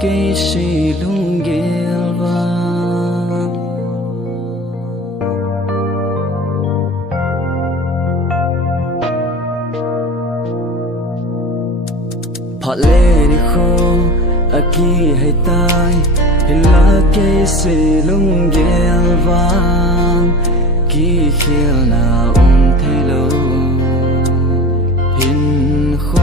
cây si lung ghel va phật lê đi khô aki hay tai hila cây si lung ghel vang ki khel na thay lâu hin khô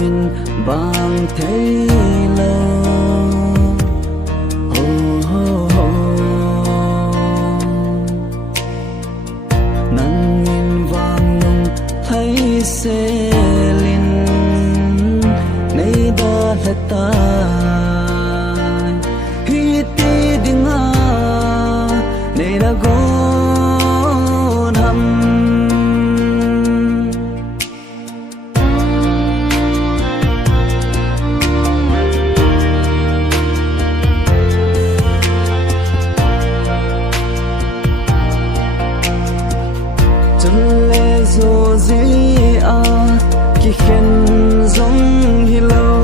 mình bằng thấy lâu nắng nhìn vàng nung thấy xe linh nay đã là ta hi ti đi ngã nay đã gọn hầm chân lê dô dĩ à khi khen giống hi lâu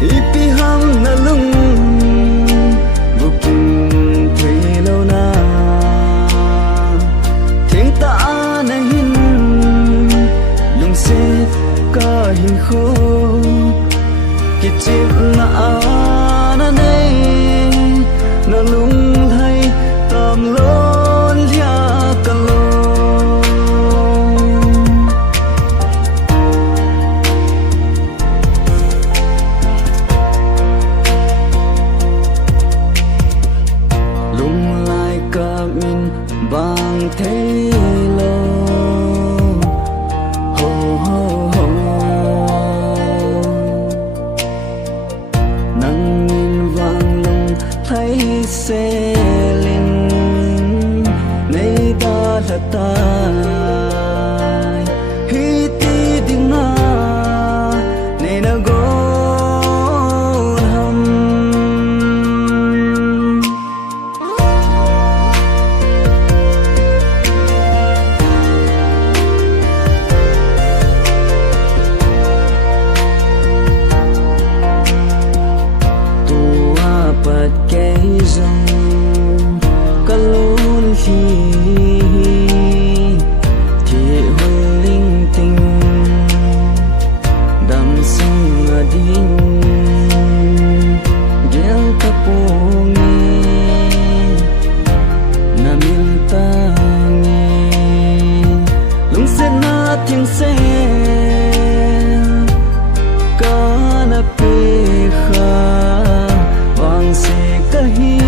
ipi ham na lung vô kinh thấy lâu na thiên ta na hin lung se ca hin khô ki chip na nay na lung hay tam lon lia mình bằng thấy lâu nắng nhìn vàng lung thấy xe linh nay đã là ta hi ti đi ngã nay đã gọn hầm bật cây rong cả lối khi thì hồn linh tinh đắm sông ở đinh ghé ta pongi na min ta nghe lung se na tiếng se ca na pe kha vang se kahi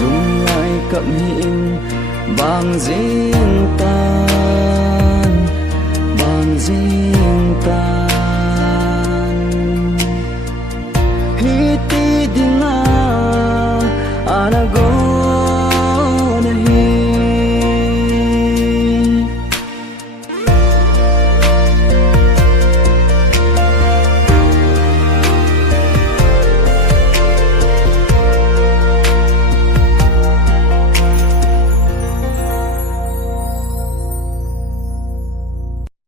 lung lai cập hin bang riêng tan bang riêng